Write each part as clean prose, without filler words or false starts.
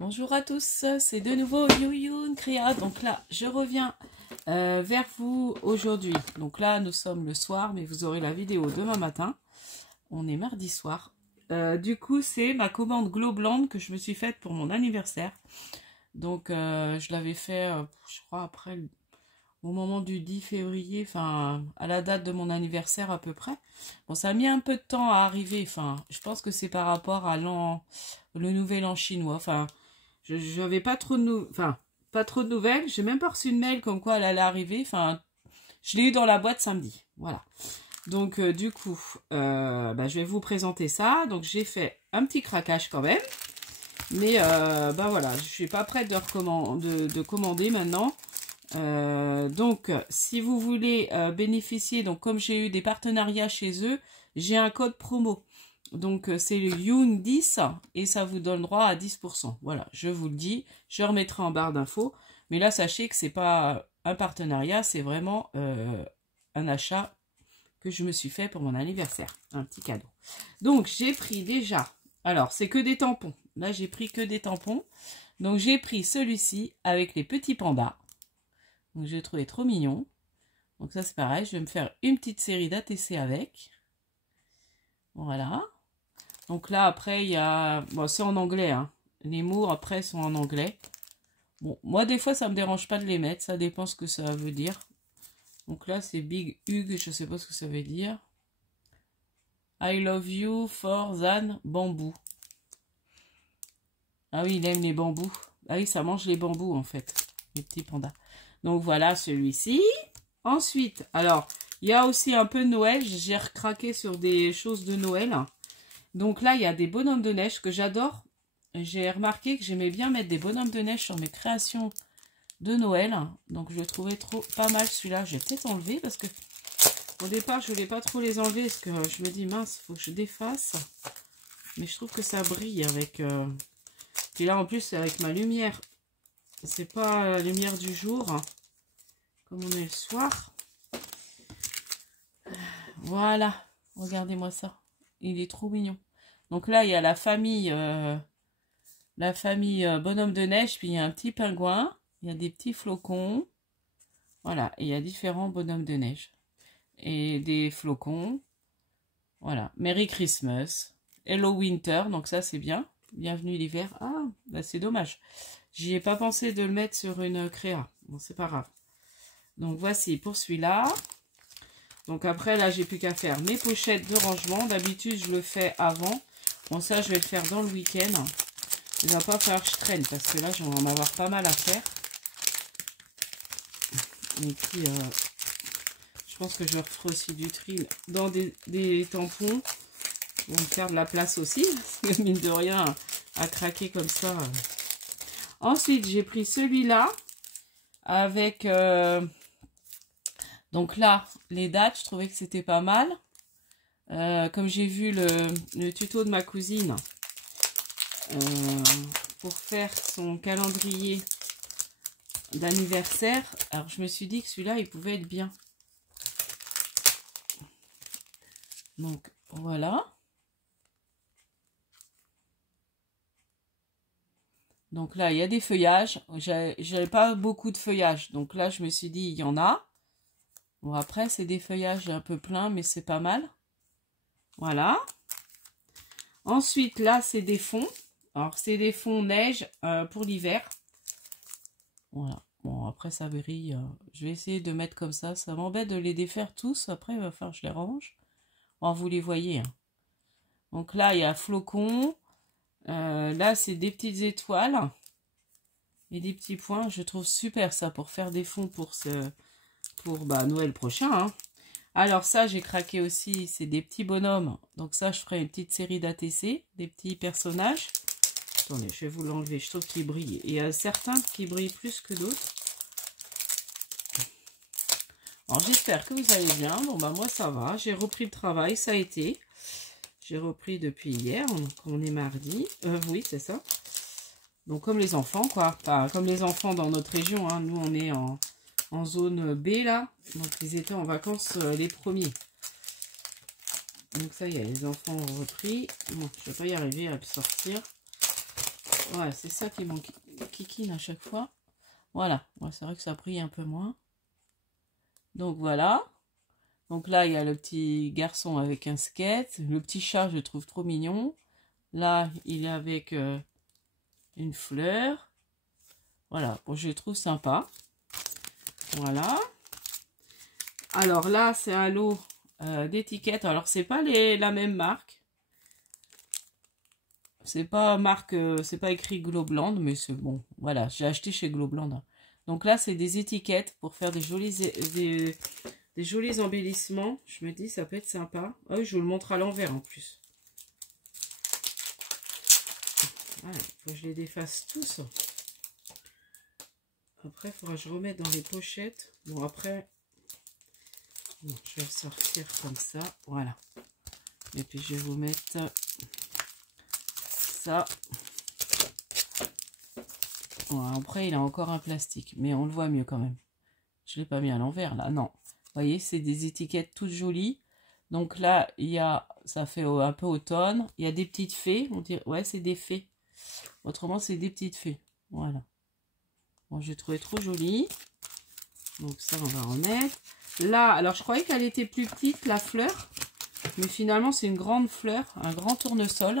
Bonjour à tous, c'est de nouveau Youyun Créa. Donc là, je reviens vers vous aujourd'hui. Donc là, nous sommes le soir, mais vous aurez la vidéo demain matin. On est mardi soir. Du coup, c'est ma commande Glowblend que je me suis faite pour mon anniversaire. Donc, je l'avais fait, je crois, après, au moment du 10 février, enfin, à la date de mon anniversaire à peu près. Bon, ça a mis un peu de temps à arriver. Enfin, je pense que c'est par rapport à le nouvel an chinois. Enfin, je n'avais pas trop de pas trop de nouvelles. J'ai même pas reçu une mail comme quoi elle allait arriver. Enfin, je l'ai eu dans la boîte samedi. Voilà. Donc, du coup, je vais vous présenter ça. Donc, j'ai fait un petit craquage quand même. Mais, voilà, je suis pas prête de commander maintenant. Donc, si vous voulez bénéficier, donc comme j'ai eu des partenariats chez eux, j'ai un code promo. Donc, c'est le Young10 et ça vous donne droit à 10%. Voilà, je vous le dis, je remettrai en barre d'infos. Mais là, sachez que c'est pas un partenariat, c'est vraiment un achat que je me suis fait pour mon anniversaire. Un petit cadeau. Donc, j'ai pris déjà, alors, c'est que des tampons. Là, j'ai pris que des tampons. Donc, j'ai pris celui-ci avec les petits pandas. Donc, je l'ai trouvé trop mignon. Donc, ça, c'est pareil. Je vais me faire une petite série d'ATC avec. Voilà. Donc là, après, il y a... Bon, c'est en anglais, hein. Les mots, après, sont en anglais. Bon, moi, des fois, ça me dérange pas de les mettre. Ça dépend ce que ça veut dire. Donc là, c'est Big Hug. Je sais pas ce que ça veut dire. I love you for than bambou. Ah oui, il aime les bambous. Ah oui, ça mange les bambous, en fait. Les petits pandas. Donc voilà, celui-ci. Ensuite, alors, il y a aussi un peu de Noël. J'ai recraqué sur des choses de Noël. Donc là, il y a des bonhommes de neige que j'adore. J'ai remarqué que j'aimais bien mettre des bonhommes de neige sur mes créations de Noël. Donc je le trouvais pas mal celui-là. Je vais peut-être enlever parce que au départ, je voulais pas trop les enlever parce que je me dis mince, il faut que je défasse. Mais je trouve que ça brille avec... Puis là, en plus, c'est avec ma lumière. C'est pas la lumière du jour, hein, comme on est le soir. Voilà, regardez-moi ça. Il est trop mignon. Donc là, il y a la famille bonhomme de neige, puis il y a un petit pingouin, il y a des petits flocons. Voilà, et il y a différents bonhommes de neige. Et des flocons. Voilà, Merry Christmas. Hello Winter, donc ça c'est bien. Bienvenue l'hiver. Ah, bah c'est dommage. J'y ai pas pensé de le mettre sur une créa. Bon, c'est pas grave. Donc voici pour celui-là. Donc après, là, j'ai plus qu'à faire mes pochettes de rangement. D'habitude, je le fais avant. Bon, ça, je vais le faire dans le week-end. Il va pas falloir que je traîne parce que là, je vais en avoir pas mal à faire. Et puis, je pense que je referai aussi du tri dans des tampons. On va me faire de la place aussi. Parce que mine de rien, à craquer comme ça. Ensuite, j'ai pris celui-là avec... donc là, les dates, je trouvais que c'était pas mal. Comme j'ai vu le tuto de ma cousine pour faire son calendrier d'anniversaire, alors je me suis dit que celui-là, il pouvait être bien. Donc, voilà. Donc là, il y a des feuillages. J'avais pas beaucoup de feuillages. Donc là, je me suis dit, il y en a. Bon, après, c'est des feuillages un peu pleins, mais c'est pas mal. Voilà. Ensuite, là, c'est des fonds. Alors, c'est des fonds neige pour l'hiver. Voilà. Bon, après, ça brille. Je vais essayer de mettre comme ça. Ça m'embête de les défaire tous. Après, il va falloir que je les range. Bon, vous les voyez. Hein. Donc là, il y a flocons. Là, c'est des petites étoiles. Et des petits points. Je trouve super ça pour faire des fonds pour Noël prochain. Hein. Alors ça, j'ai craqué aussi. C'est des petits bonhommes. Donc ça, je ferai une petite série d'ATC. Des petits personnages. Attendez, je vais vous l'enlever. Je trouve qu'il brille. Il y a certains qui brillent plus que d'autres. Alors, j'espère que vous allez bien. Bon, bah moi, ça va. J'ai repris le travail. Ça a été. J'ai repris depuis hier. Donc, on est mardi. Oui, c'est ça. Donc, comme les enfants, quoi. Enfin, comme les enfants dans notre région. Hein. Nous, on est en zone B, là. Donc, ils étaient en vacances les premiers. Donc, ça y est, les enfants ont repris. Bon, je ne vais pas y arriver à le sortir. Ouais, c'est ça qui m'enquiquine à chaque fois. Voilà, ouais, c'est vrai que ça brille un peu moins. Donc voilà. Donc là, il y a le petit garçon avec un skate. Le petit chat, je le trouve trop mignon. Là, il est avec une fleur. Voilà, bon, je le trouve sympa. Voilà. Alors là, c'est un lot d'étiquettes. Alors, c'est pas la même marque. C'est pas marque, c'est pas écrit Globland, mais c'est bon. Voilà, j'ai acheté chez Globland. Donc là, c'est des étiquettes pour faire des jolis embellissements. Je me dis, ça peut être sympa. Ah oui, je vous le montre à l'envers en plus. Voilà, faut que je les défasse tous. Après, il faudra que je remette dans les pochettes. Bon, après, bon, je vais ressortir comme ça. Voilà. Et puis, je vais vous mettre ça. Bon, après, il a encore un plastique, mais on le voit mieux quand même. Je ne l'ai pas mis à l'envers, là. Non. Vous voyez, c'est des étiquettes toutes jolies. Donc là, il y a, ça fait un peu automne. Il y a des petites fées. On dirait, ouais, c'est des fées. Autrement, c'est des petites fées. Voilà. Bon, j'ai trouvé trop joli. Donc ça, on va remettre. Là, alors je croyais qu'elle était plus petite, la fleur. Mais finalement, c'est une grande fleur, un grand tournesol.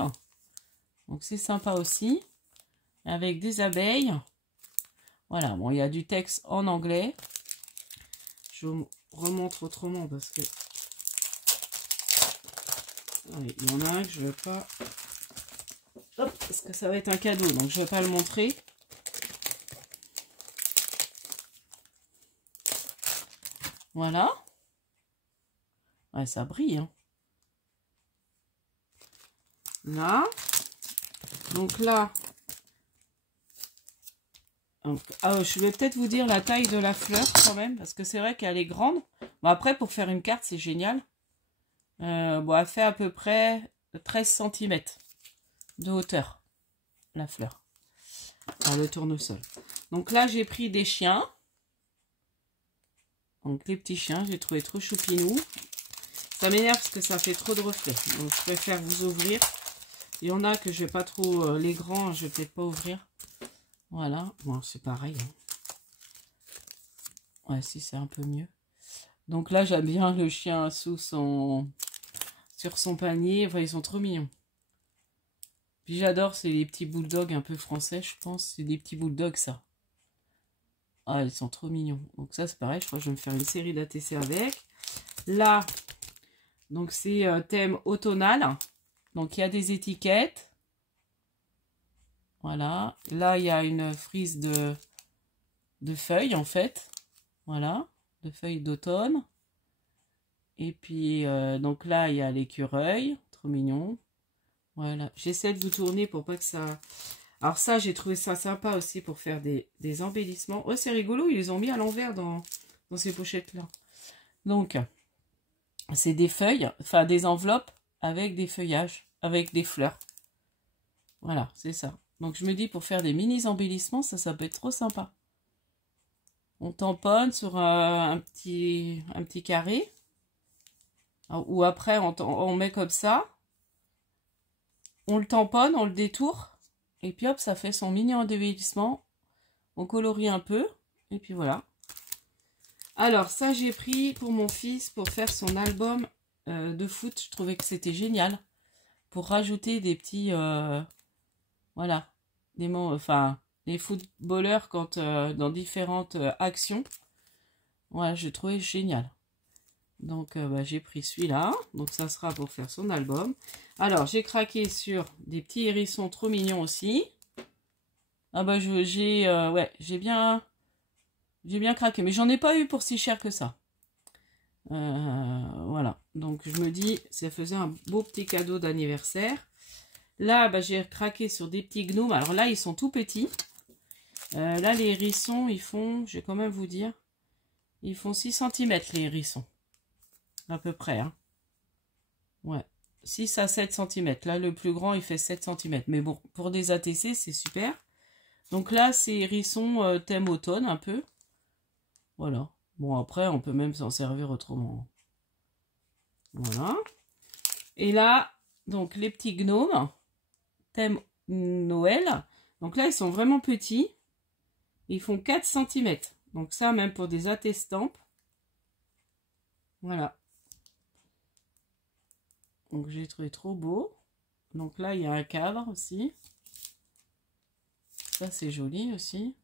Donc c'est sympa aussi. Avec des abeilles. Voilà, bon, il y a du texte en anglais. Je vous remontre autrement parce que... Allez, il y en a un que je ne veux pas... Hop, parce que ça va être un cadeau, donc je ne vais pas le montrer. Voilà. Ouais, ça brille. Hein. Là. Donc là. Donc, je vais peut-être vous dire la taille de la fleur quand même. Parce que c'est vrai qu'elle est grande. Bon, après, pour faire une carte, c'est génial. Bon, elle fait à peu près 13 cm de hauteur. La fleur. Enfin, le tournesol. Donc là, j'ai pris des chiens. Donc les petits chiens, j'ai trouvé trop choupinou. Ça m'énerve parce que ça fait trop de reflets. Donc je préfère vous ouvrir. Il y en a que je vais pas trop... les grands, je vais peut-être pas ouvrir. Voilà. Bon, c'est pareil. Hein. Ouais, si, c'est un peu mieux. Donc là, j'aime bien le chien sur son panier. Enfin, ils sont trop mignons. Puis j'adore, c'est les petits bulldogs un peu français, je pense. C'est des petits bulldogs, ça. Ah, ils sont trop mignons. Donc ça, c'est pareil. Je crois que je vais me faire une série d'ATC avec. Là, donc c'est thème automnal. Donc il y a des étiquettes. Voilà. Là, il y a une frise de feuilles, en fait. Voilà. De feuilles d'automne. Et puis, donc là, il y a l'écureuil. Trop mignon. Voilà. J'essaie de vous tourner pour pas que ça... Alors ça, j'ai trouvé ça sympa aussi pour faire des embellissements. Oh, c'est rigolo, ils les ont mis à l'envers dans ces pochettes-là. Donc, c'est des feuilles, enfin des enveloppes avec des feuillages, avec des fleurs. Voilà, c'est ça. Donc, je me dis, pour faire des mini embellissements, ça peut être trop sympa. On tamponne sur un petit carré. Ou après, on met comme ça. On le tamponne, on le détourne. Et puis hop, ça fait son mini embellissement. On colorie un peu. Et puis voilà. Alors ça, j'ai pris pour mon fils pour faire son album de foot. Je trouvais que c'était génial. Pour rajouter des petits... voilà. Les footballeurs quand dans différentes actions. Voilà, je trouvais génial. Donc j'ai pris celui-là. Donc ça sera pour faire son album. Alors j'ai craqué sur des petits hérissons trop mignons aussi. Ah bah j'ai bien craqué. Mais j'en ai pas eu pour si cher que ça. Voilà. Donc je me dis, ça faisait un beau petit cadeau d'anniversaire. Là, j'ai craqué sur des petits gnomes. Alors là, ils sont tout petits. Là, les hérissons, ils font, je vais quand même vous dire, ils font 6 cm les hérissons. À peu près, hein. Ouais. 6 à 7 cm. Là, le plus grand, il fait 7 cm. Mais bon, pour des ATC, c'est super. Donc là, c'est hérissons thème automne, un peu. Voilà. Bon, après, on peut même s'en servir autrement. Voilà. Et là, donc, les petits gnomes, thème Noël. Donc là, ils sont vraiment petits. Ils font 4 cm. Donc ça, même pour des attestampes. Voilà. Donc j'ai trouvé trop beau. Donc là, il y a un cadre aussi. Ça, c'est joli aussi.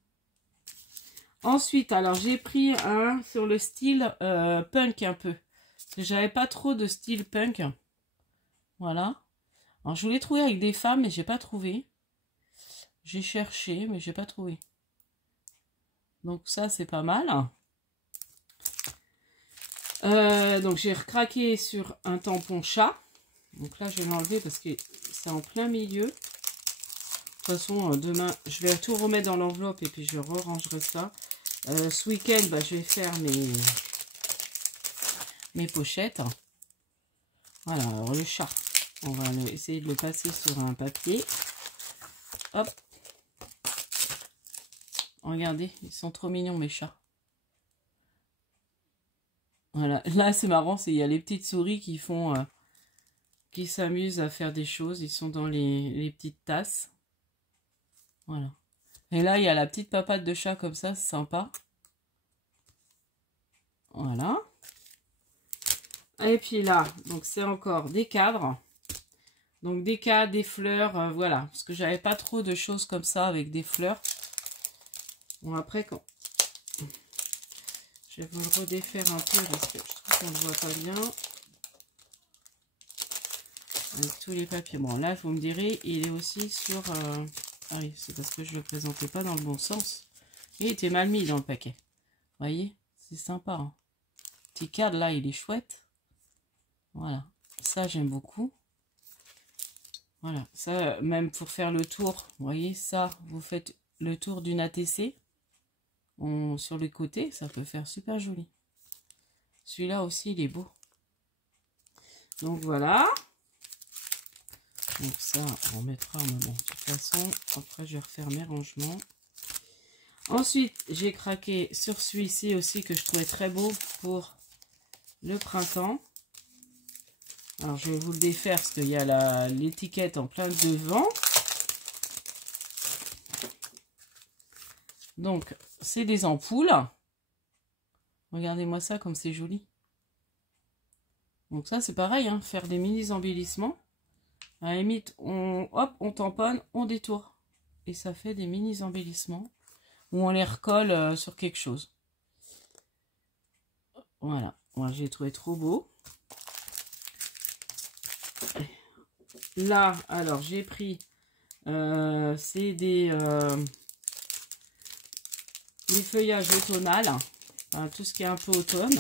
Ensuite, alors j'ai pris un sur le style punk un peu. J'avais pas trop de style punk. Voilà. Alors je voulais trouver avec des femmes, mais j'ai pas trouvé. J'ai cherché, mais j'ai pas trouvé. Donc ça, c'est pas mal. Donc j'ai recraqué sur un tampon chat. Donc là, je vais l'enlever parce que c'est en plein milieu. De toute façon, demain, je vais tout remettre dans l'enveloppe et puis je rangerai ça. Ce week-end, bah, je vais faire mes pochettes. Voilà, alors le chat, on va essayer de le passer sur un papier. Hop. Regardez, ils sont trop mignons mes chats. Voilà, là c'est marrant, il y a les petites souris qui font, qui s'amusent à faire des choses. Ils sont dans les petites tasses. Voilà. Et là il y a la petite papate de chat comme ça, c'est sympa. Voilà. Et puis là, donc c'est encore des cadres. Donc des cadres, des fleurs, voilà. Parce que j'avais pas trop de choses comme ça avec des fleurs. Bon après quand... Je vais vous le redéfaire un peu parce que je trouve qu'on ne le voit pas bien. Avec tous les papiers. Bon là, vous me direz, il est aussi sur... Ah oui, c'est parce que je ne le présentais pas dans le bon sens. Il était mal mis dans le paquet. Vous voyez, c'est sympa. Hein. Petit cadre là, il est chouette. Voilà, ça j'aime beaucoup. Voilà, ça même pour faire le tour, vous voyez, ça, vous faites le tour d'une ATC. Sur les côtés, ça peut faire super joli. Celui-là aussi, il est beau. Donc voilà. Donc ça, on mettra, mais bon, de toute façon, après je vais refaire mes rangements. Ensuite, j'ai craqué sur celui-ci aussi que je trouvais très beau pour le printemps. Alors, je vais vous le défaire parce qu'il y a l'étiquette en plein devant. Donc, c'est des ampoules. Regardez-moi ça comme c'est joli. Donc ça, c'est pareil, hein, faire des mini embellissements. À la limite, hop, on tamponne, on détourne. Et ça fait des mini embellissements. Ou on les recolle sur quelque chose. Voilà. Moi, j'ai trouvé trop beau. Là, alors, j'ai pris... c'est des feuillages automnales. Enfin, tout ce qui est un peu automne.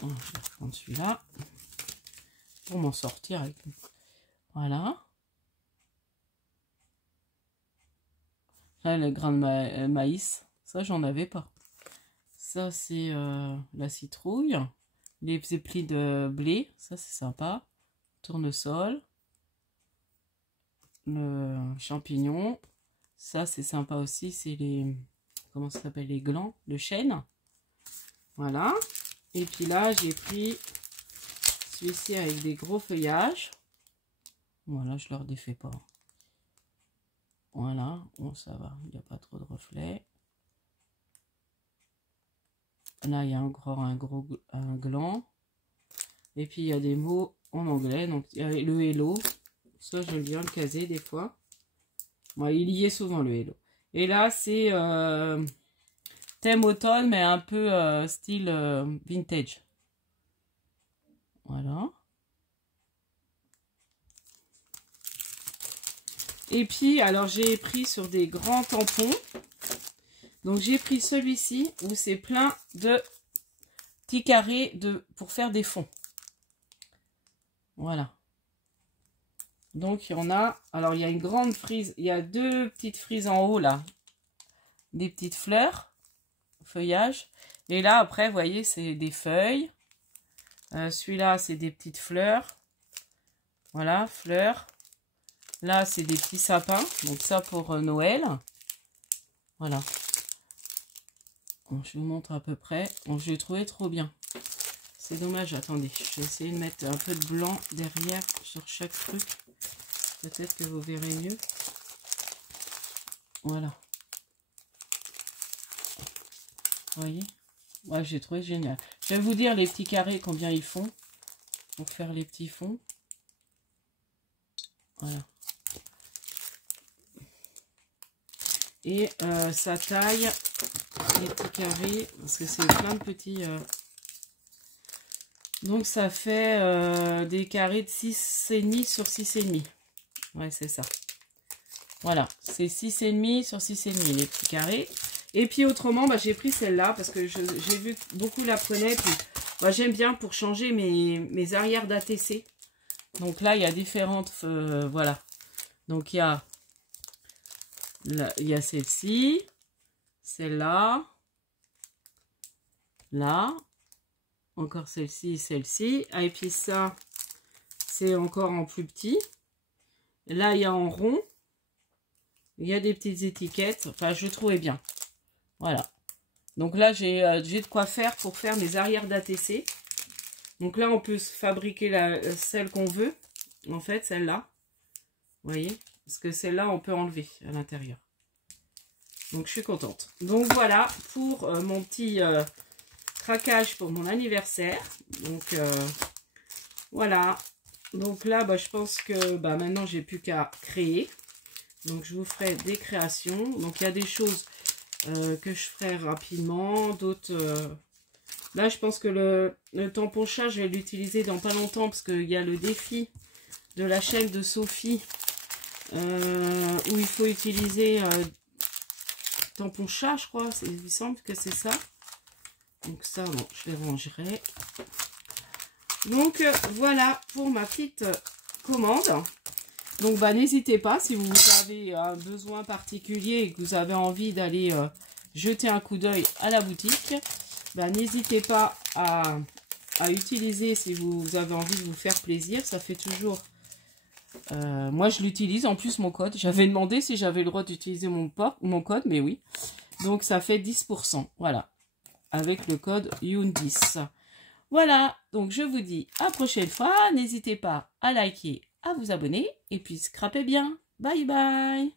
Je vais reprendre celui-là. Pour m'en sortir avec... Voilà. Là, le grain de maïs. Ça, j'en avais pas. Ça, c'est la citrouille. Les éplis de blé. Ça, c'est sympa. Tournesol. Le champignon. Ça, c'est sympa aussi. C'est les... Comment ça s'appelle? Les glands. Le chêne. Voilà. Et puis là, j'ai pris celui-ci avec des gros feuillages. Voilà, je ne le redéfais pas. Voilà, bon ça va, il n'y a pas trop de reflets. Là, il y a encore un gland. Et puis, il y a des mots en anglais. Donc, il y a le hello. Ça, j'aime bien le caser des fois. Bon, il y est souvent, le hello. Et là, c'est thème automne, mais un peu style vintage. Voilà. Et puis, alors, j'ai pris sur des grands tampons. Donc, j'ai pris celui-ci où c'est plein de petits carrés pour faire des fonds. Voilà. Donc, il y en a... Alors, il y a une grande frise. Il y a deux petites frises en haut, là. Des petites fleurs. Feuillage. Et là, après, vous voyez, c'est des feuilles. Celui-là, c'est des petites fleurs. Voilà, fleurs. Là, c'est des petits sapins. Donc, ça pour Noël. Voilà. Bon, je vous montre à peu près. Bon, je l'ai trouvé trop bien. c'est dommage. Attendez, je vais essayer de mettre un peu de blanc derrière sur chaque truc. Peut-être que vous verrez mieux. Voilà. Vous voyez? Ouais, j'ai trouvé génial. Je vais vous dire les petits carrés, combien ils font. Pour faire les petits fonds. Voilà. Et ça taille les petits carrés, parce que c'est plein de petits... Donc ça fait des carrés de 6,5 sur 6,5. Ouais, c'est ça. Voilà, c'est 6,5 sur 6,5 les petits carrés. Et puis autrement, bah, j'ai pris celle-là parce que j'ai vu que beaucoup la prenaient. Puis bah, j'aime bien pour changer mes arrières d'ATC. Donc là, il y a différentes... voilà. Donc il y a celle-ci, celle-là, là, encore celle-ci, celle-ci. Ah, et puis ça, c'est encore en plus petit. Là, il y a en rond. Il y a des petites étiquettes. Enfin, je trouvais bien. Voilà. Donc là, j'ai de quoi faire pour faire mes arrières d'ATC. Donc là, on peut fabriquer celle qu'on veut. En fait, celle-là. Vous voyez? Parce que celle-là, on peut enlever à l'intérieur. Donc, je suis contente. Donc, voilà pour mon petit craquage pour mon anniversaire. Donc, voilà. Donc là, bah, je pense que bah, maintenant, j'ai plus qu'à créer. Donc, je vous ferai des créations. Donc, il y a des choses que je ferai rapidement. D'autres... Là, je pense que le tampon chat, je vais l'utiliser dans pas longtemps. Parce qu'il y a le défi de la chaîne de Sophie. Où il faut utiliser tampon chat, je crois. Il me semble que c'est ça. Donc ça, bon, je les rangerai. Donc, voilà pour ma petite commande. Donc, bah, n'hésitez pas, si vous avez un besoin particulier et que vous avez envie d'aller jeter un coup d'œil à la boutique, bah, n'hésitez pas à utiliser si vous avez envie de vous faire plaisir. Ça fait toujours... moi, je l'utilise en plus mon code. J'avais demandé si j'avais le droit d'utiliser mon code, mais oui. Donc, ça fait 10%. Voilà. Avec le code YOUN10. Voilà. Donc, je vous dis à la prochaine fois. N'hésitez pas à liker, à vous abonner. Et puis, scrapez bien. Bye bye.